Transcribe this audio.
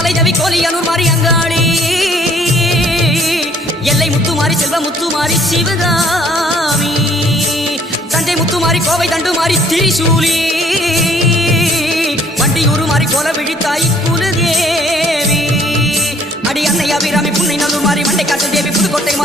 கொல்லிமலை ஜவி கோலியனூர் மாறி அங்காளி எல்லை முத்துமாரி செல்வ முத்துமாரி சிவகாமி. தஞ்சை முத்துமாரி கோவை தண்டுமாரி திரிசூலி. வண்டியூரு மாறி கோல விழித்தாய் குலதேவி. அடி அன்னை அபிராமி புன்னை நல்லூர் மாறி மண்டை காட்டு தேவி புதுக்கோட்டை மாறி